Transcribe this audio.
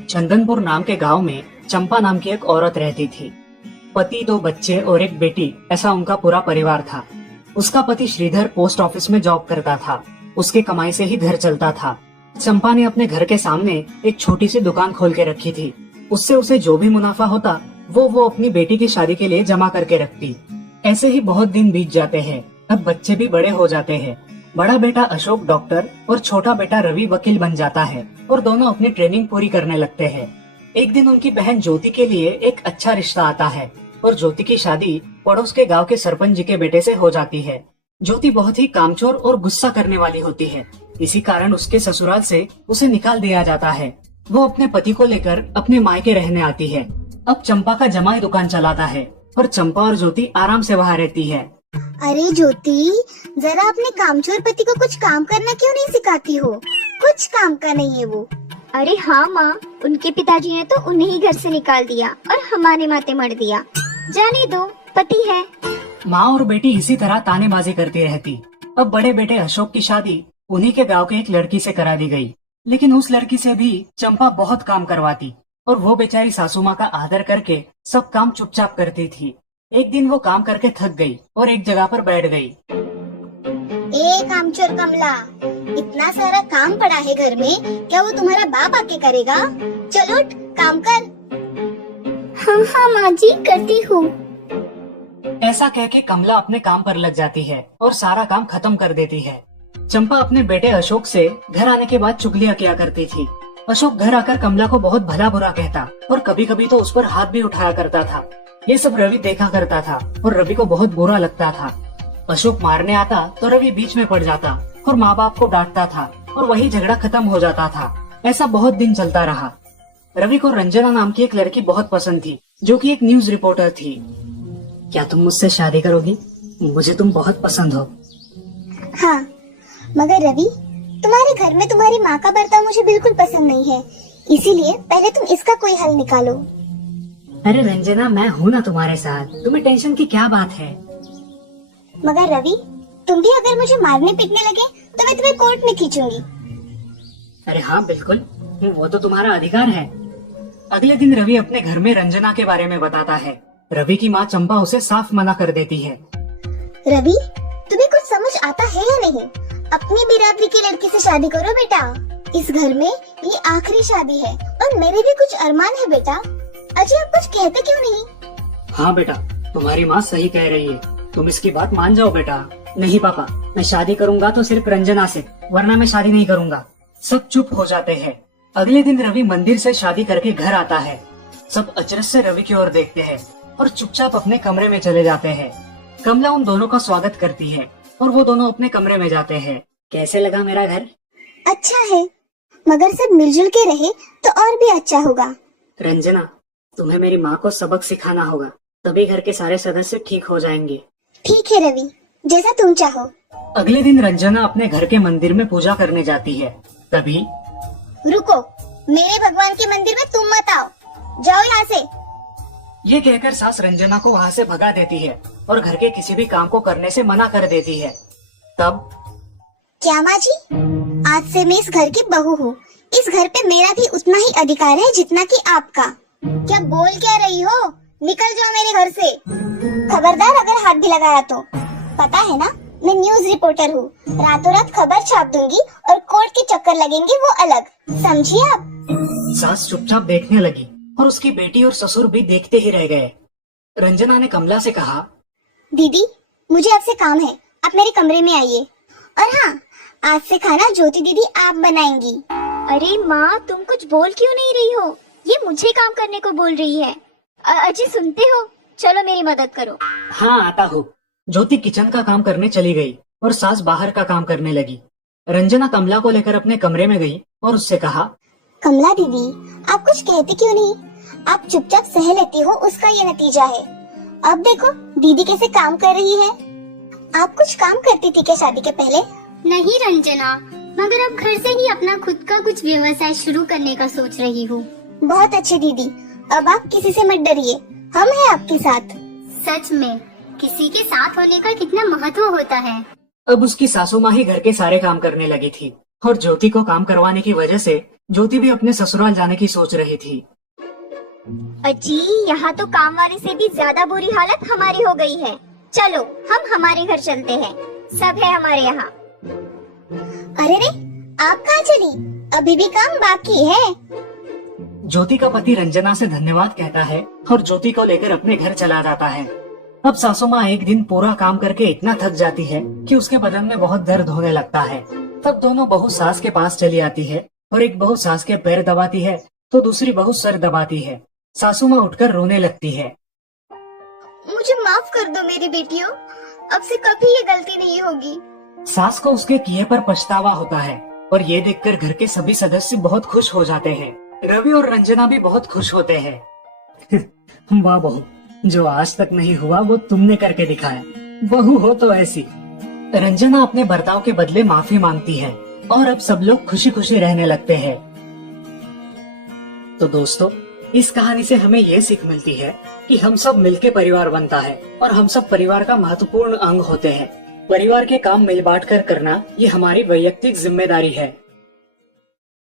चंदनपुर नाम के गांव में चंपा नाम की एक औरत रहती थी। पति, 2 बच्चे और एक बेटी, ऐसा उनका पूरा परिवार था। उसका पति श्रीधर पोस्ट ऑफिस में जॉब करता था। उसकी कमाई से ही घर चलता था। चंपा ने अपने घर के सामने एक छोटी सी दुकान खोल के रखी थी। उससे उसे जो भी मुनाफा होता वो अपनी बेटी की शादी के लिए जमा करके रखती। ऐसे ही बहुत दिन बीत जाते हैं। अब बच्चे भी बड़े हो जाते हैं। बड़ा बेटा अशोक डॉक्टर और छोटा बेटा रवि वकील बन जाता है और दोनों अपनी ट्रेनिंग पूरी करने लगते हैं। एक दिन उनकी बहन ज्योति के लिए एक अच्छा रिश्ता आता है और ज्योति की शादी पड़ोस के गांव के सरपंच जी के बेटे से हो जाती है। ज्योति बहुत ही कामचोर और गुस्सा करने वाली होती है। इसी कारण उसके ससुराल से उसे निकाल दिया जाता है। वो अपने पति को लेकर अपने मायके रहने आती है। अब चंपा का जमाई दुकान चलाता है और चंपा और ज्योति आराम से वहाँ रहती है। अरे ज्योति, जरा अपने कामचोर पति को कुछ काम करना क्यों नहीं सिखाती हो? कुछ काम का नहीं है वो। अरे हाँ माँ, उनके पिताजी ने तो उन्हें ही घर से निकाल दिया और हमारे माथे मर दिया। जाने दो, पति है। माँ और बेटी इसी तरह तानेबाजी करती रहती। अब बड़े बेटे अशोक की शादी उन्हीं के गांव के एक लड़की से करा दी गई, लेकिन उस लड़की से भी चंपा बहुत काम करवाती और वो बेचारी सासू माँ का आदर करके सब काम चुपचाप करती थी। एक दिन वो काम करके थक गई और एक जगह पर बैठ गई। ए कामचोर कमला, इतना सारा काम पड़ा है घर में, क्या वो तुम्हारा बाप आके करेगा? चलो उठ, काम कर। हाँ हाँ माँ जी, करती हूँ। ऐसा कह के कमला अपने काम पर लग जाती है और सारा काम खत्म कर देती है। चंपा अपने बेटे अशोक से घर आने के बाद चुगलियाँ किया करती थी। अशोक घर आकर कमला को बहुत भला बुरा कहता और कभी कभी तो उस पर हाथ भी उठाया करता था। ये सब रवि देखा करता था और रवि को बहुत बुरा लगता था। अशोक मारने आता तो रवि बीच में पड़ जाता और माँ बाप को डांटता था और वही झगड़ा खत्म हो जाता था। ऐसा बहुत दिन चलता रहा। रवि को रंजना नाम की एक लड़की बहुत पसंद थी, जो कि एक न्यूज रिपोर्टर थी। क्या तुम मुझसे शादी करोगी? मुझे तुम बहुत पसंद हो। हाँ, मगर रवि, तुम्हारे घर में तुम्हारी माँ का बर्ताव मुझे बिल्कुल पसंद नहीं है, इसीलिए पहले तुम इसका कोई हल निकालो। अरे रंजना, मैं हूँ ना तुम्हारे साथ, तुम्हें टेंशन की क्या बात है? मगर रवि, तुम भी अगर मुझे मारने पीटने लगे तो मैं तुम्हें कोर्ट में खींचूंगी। अरे हाँ बिल्कुल, वो तो तुम्हारा अधिकार है। अगले दिन रवि अपने घर में रंजना के बारे में बताता है। रवि की माँ चंपा उसे साफ मना कर देती है। रवि, तुम्हें कुछ समझ आता है या नहीं? अपनी बिरादरी की लड़की से शादी करो बेटा। इस घर में ये आखिरी शादी है और मेरे भी कुछ अरमान है बेटा। अजय, आप कुछ कहते क्यों नहीं? हाँ बेटा, तुम्हारी माँ सही कह रही है, तुम इसकी बात मान जाओ बेटा। नहीं पापा, मैं शादी करूंगा तो सिर्फ रंजना से, वरना मैं शादी नहीं करूंगा। सब चुप हो जाते हैं। अगले दिन रवि मंदिर से शादी करके घर आता है। सब अचरज से रवि की ओर देखते हैं और चुपचाप अपने कमरे में चले जाते हैं। कमला उन दोनों का स्वागत करती है और वो दोनों अपने कमरे में जाते हैं। कैसे लगा मेरा घर? अच्छा है, मगर सब मिलजुल के रहे तो और भी अच्छा होगा। रंजना, तुम्हें मेरी माँ को सबक सिखाना होगा, तभी घर के सारे सदस्य ठीक हो जाएंगे। ठीक है रवि, जैसा तुम चाहो। अगले दिन रंजना अपने घर के मंदिर में पूजा करने जाती है। तभी रुको, मेरे भगवान के मंदिर में तुम मत आओ, जाओ यहाँ से। ये कहकर सास रंजना को वहाँ से भगा देती है और घर के किसी भी काम को करने से मना कर देती है। तब क्या माँ जी, आज से मैं इस घर की बहू हूँ। इस घर पे मेरा भी उतना ही अधिकार है जितना कि आपका। क्या बोल क्या रही हो? निकल जाओ मेरे घर से। खबरदार अगर हाथ भी लगाया तो। पता है ना, मैं न्यूज रिपोर्टर हूँ। रातों रात खबर छाप दूंगी और कोर्ट के चक्कर लगेंगे वो अलग, समझिए आप? सास चुपचाप देखने लगी और उसकी बेटी और ससुर भी देखते ही रह गए। रंजना ने कमला से कहा, दीदी, मुझे आपसे काम है, आप मेरे कमरे में आइए। और हाँ, आज से खाना ज्योति दीदी आप बनाएंगी। अरे माँ, तुम कुछ बोल क्यों नहीं रही हो? ये मुझे काम करने को बोल रही है। अजय, सुनते हो? चलो मेरी मदद करो। हाँ आता हूँ। ज्योति किचन का काम करने चली गई और सास बाहर का काम करने लगी। रंजना कमला को लेकर अपने कमरे में गई और उससे कहा, कमला दीदी, आप कुछ कहती क्यों नहीं? आप चुपचाप सह लेती हो, उसका ये नतीजा है। अब देखो दीदी कैसे काम कर रही है। आप कुछ काम करती थी क्या शादी के पहले? नहीं रंजना, मगर अब घर से ही अपना खुद का कुछ व्यवसाय शुरू करने का सोच रही हूँ। बहुत अच्छे दीदी, अब आप किसी से मत डरिए, हम हैं आपके साथ। सच में किसी के साथ होने का कितना महत्व होता है। अब उसकी सासू माँ ही घर के सारे काम करने लगी थी और ज्योति को काम करवाने की वजह से ज्योति भी अपने ससुराल जाने की सोच रही थी। अजी यहाँ तो काम वाले से भी ज्यादा बुरी हालत हमारी हो गई है। चलो हम हमारे घर चलते हैं, सब है हमारे यहाँ। अरे रे, आप कहाँ चली? अभी भी काम बाकी है। ज्योति का पति रंजना से धन्यवाद कहता है और ज्योति को लेकर अपने घर चला जाता है। अब सासू माँ एक दिन पूरा काम करके इतना थक जाती है कि उसके बदन में बहुत दर्द होने लगता है। तब दोनों बहू सास के पास चली आती है और एक बहू सास के पैर दबाती है तो दूसरी बहू सर दबाती है। सासू माँ उठकर रोने लगती है। मुझे माफ कर दो मेरी बेटियों, अब से कभी ये गलती नहीं होगी। सास को उसके किए पर पछतावा होता है और ये देखकर घर के सभी सदस्य बहुत खुश हो जाते हैं। रवि और रंजना भी बहुत खुश होते हैं। वाह बहू, जो आज तक नहीं हुआ वो तुमने करके दिखाया। बहू हो तो ऐसी। रंजना अपने बर्ताव के बदले माफी मांगती है और अब सब लोग खुशी खुशी रहने लगते हैं। तो दोस्तों, इस कहानी से हमें ये सीख मिलती है कि हम सब मिलके परिवार बनता है और हम सब परिवार का महत्वपूर्ण अंग होते हैं। परिवार के काम मिल बांट कर करना ये हमारी वैयक्तिक जिम्मेदारी है।